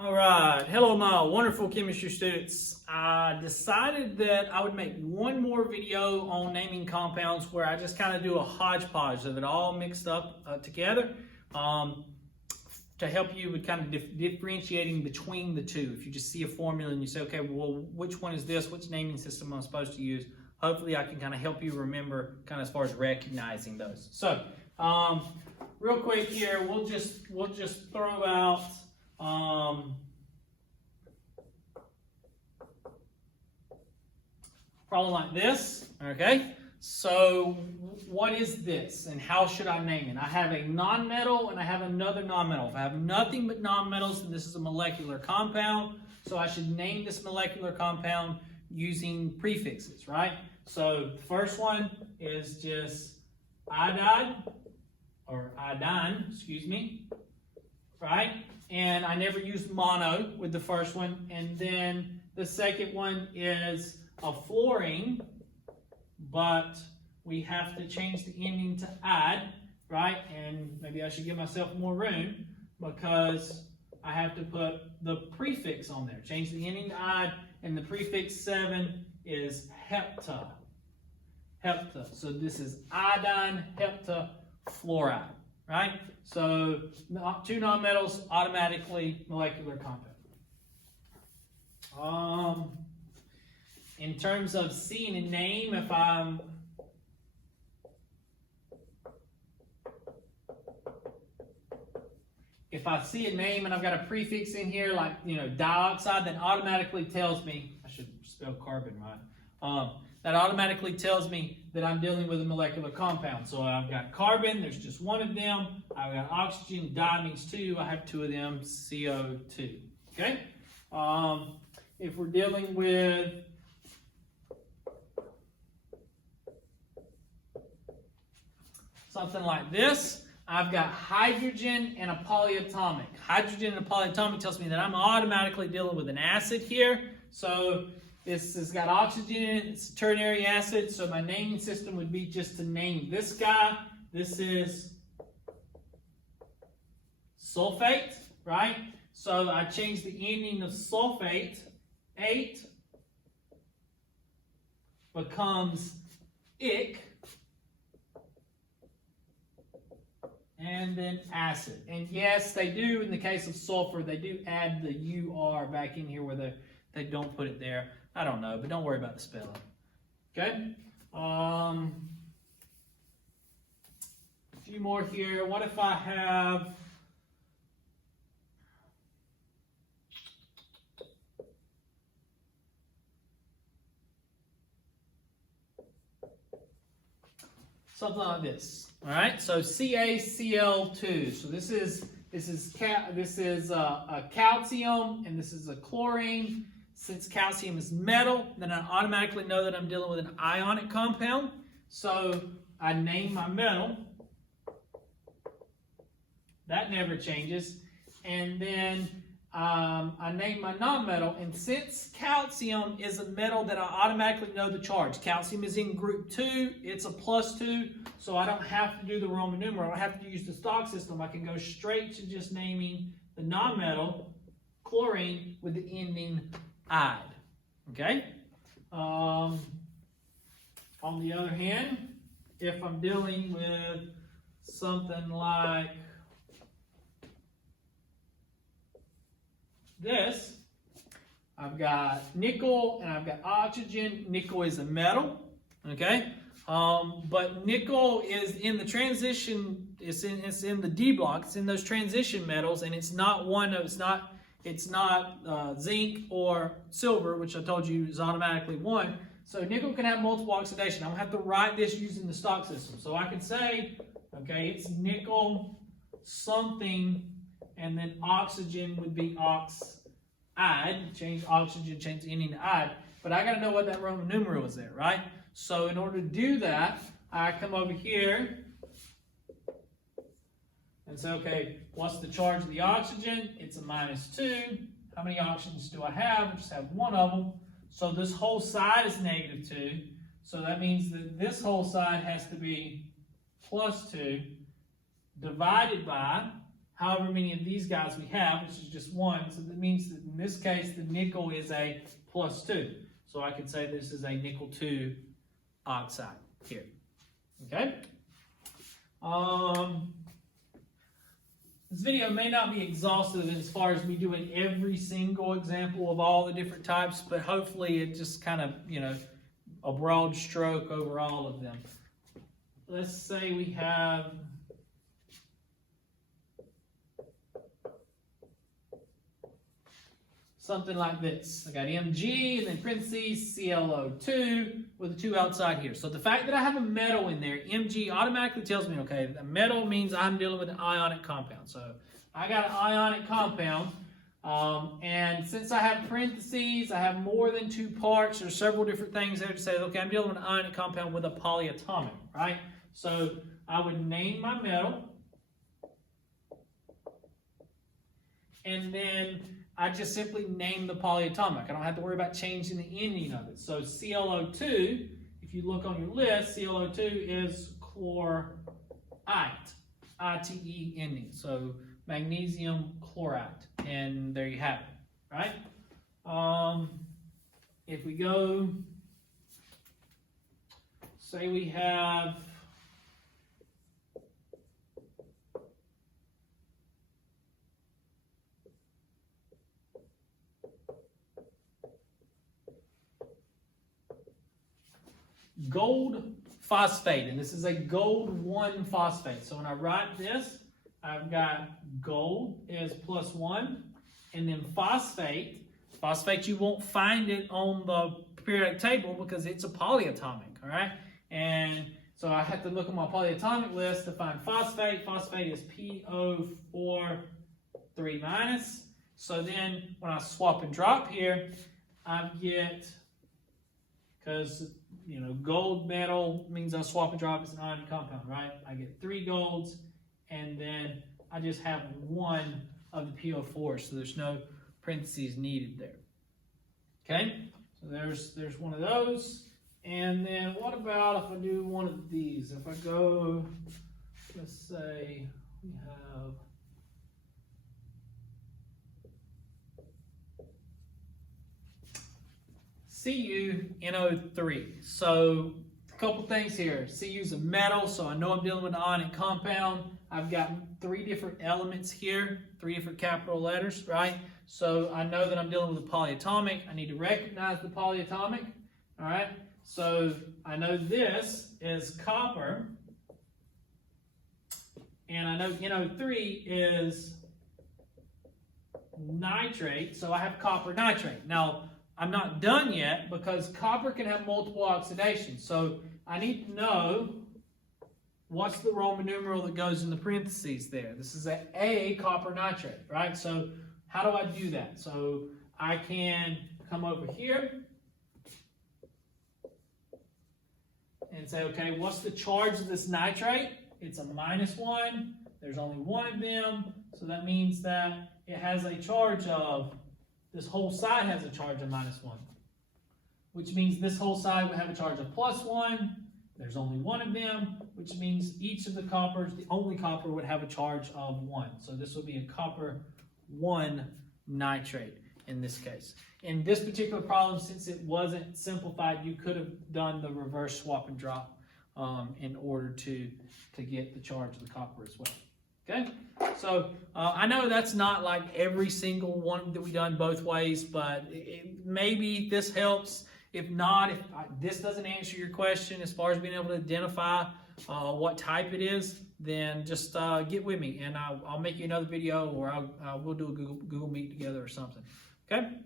All right, hello my wonderful chemistry students. I decided that I would make one more video on naming compounds where I just kind of do a hodgepodge of it all mixed up together to help you with kind of differentiating between the two. If you just see a formula and you say, okay, well, which one is this? Which naming system am I supposed to use? Hopefully I can kind of help you remember kind of as far as recognizing those. So real quick here, we'll just throw out problem like this, okay? So what is this and how should I name it? I have a nonmetal and I have another nonmetal. If I have nothing but nonmetals, then this is a molecular compound. So I should name this molecular compound using prefixes, right? So the first one is just iodine, excuse me, right? And I never used mono with the first one. And then the second one is a fluorine, but we have to change the ending to "-ide", right? And maybe I should give myself more room because I have to put the prefix on there. Change the ending to "-ide", and the prefix 7 is hepta. Hepta. So this is iodine, hepta, fluoride, right? So two nonmetals, automatically molecular compound. In terms of seeing a name, if I see a name and I've got a prefix in here, like dioxide, that automatically tells me, I should spell carbon right. That automatically tells me that I'm dealing with a molecular compound. So I've got carbon, there's just one of them. I've got oxygen, di means two. I have two of them, CO2. Okay? If we're dealing with something like this, I've got hydrogen and a polyatomic. Hydrogen and a polyatomic tells me that I'm automatically dealing with an acid here. So this has got oxygen in it, it's a ternary acid, so my naming system would be just to name this guy. This is sulfate, right? So I change the ending of sulfate, 8 becomes ic, and then acid. And yes, they do, in the case of sulfur, they do add the UR back in here where they don't put it there. I don't know, but don't worry about the spelling. Okay? A few more here. What if I have something like this? All right, so CaCl2. So this is a calcium, and this is a chlorine. Since calcium is metal, then I automatically know that I'm dealing with an ionic compound. So I name my metal. That never changes. And then I name my nonmetal. And since calcium is a metal that I automatically know the charge. Calcium is in group 2. It's a +2. So I don't have to do the Roman numeral. I don't have to use the stock system. I can go straight to just naming the nonmetal, chlorine, with the ending "-ide". Okay? On the other hand, if I'm dealing with something like this, I've got nickel and I've got oxygen. Nickel is a metal, okay? But nickel is in the transition, it's in the D block, it's in those transition metals, and it's not zinc or silver, which I told you is automatically 1. So nickel can have multiple oxidation. I don't have to write this using the stock system. So I can say, okay, it's nickel something, and then oxygen would be ox-ide. Change oxygen, change the ending to "-ide. But I got to know what that Roman numeral is there, right? So in order to do that, I come over here and say, okay, what's the charge of the oxygen? It's a -2. How many oxygens do I have? I just have one of them. So this whole side is -2. So that means that this whole side has to be +2 divided by however many of these guys we have, which is just one. So that means that in this case, the nickel is a +2. So I could say this is a nickel 2 oxide here. Okay? This video may not be exhaustive as far as me doing every single example of all the different types, but hopefully it just kind of, a broad stroke over all of them. Let's say we have something like this. I got Mg and then parentheses ClO2 with a 2 outside here. So the fact that I have a metal in there, Mg automatically tells me, okay, the metal means I'm dealing with an ionic compound. So I got an ionic compound. And since I have parentheses, I have more than 2 parts. There's several different things there to say, okay, I'm dealing with an ionic compound with a polyatomic, right? So I would name my metal. And then I just simply name the polyatomic. I don't have to worry about changing the ending of it. So ClO2, if you look on your list, ClO2 is chlorite, I-T-E ending. So magnesium chloride. And there you have it, right? If we go, say we have gold phosphate, and this is a gold 1 phosphate. So when I write this, I've got gold is +1, and then phosphate, you won't find it on the periodic table because it's a polyatomic, all right? And so I have to look at my polyatomic list to find phosphate. Phosphate is PO4 3-. So then when I swap and drop here, I get, because gold metal means I swap and drop, it's an ionic compound, right? I get 3 golds, and then I just have 1 of the PO4, so there's no parentheses needed there. Okay, so there's one of those. And then what about if I do one of these? If I go, let's say we have CuNO3. So a couple things here. Cu is a metal, so I know I'm dealing with an ionic compound. I've got 3 different elements here, 3 different capital letters, right? So I know that I'm dealing with a polyatomic. I need to recognize the polyatomic, all right? So I know this is copper, and I know NO3 is nitrate, so I have copper nitrate. Now, I'm not done yet because copper can have multiple oxidations. So I need to know what's the Roman numeral that goes in the parentheses there. This is A copper nitrate, right? So how do I do that? So I can come over here and say, okay, what's the charge of this nitrate? It's a -1. There's only 1 of them. So that means that it has a charge of, this whole side has a charge of -1, which means this whole side would have a charge of +1. There's only 1 of them, which means each of the coppers, the only copper would have a charge of 1. So this would be a copper 1 nitrate in this case. In this particular problem, since it wasn't simplified, you could have done the reverse swap and drop in order to get the charge of the copper as well. Okay, so I know that's not like every single one that we've done both ways, but maybe this helps. If not, if this doesn't answer your question as far as being able to identify what type it is, then just get with me and I'll make you another video, or we'll do a Google Meet together or something. Okay.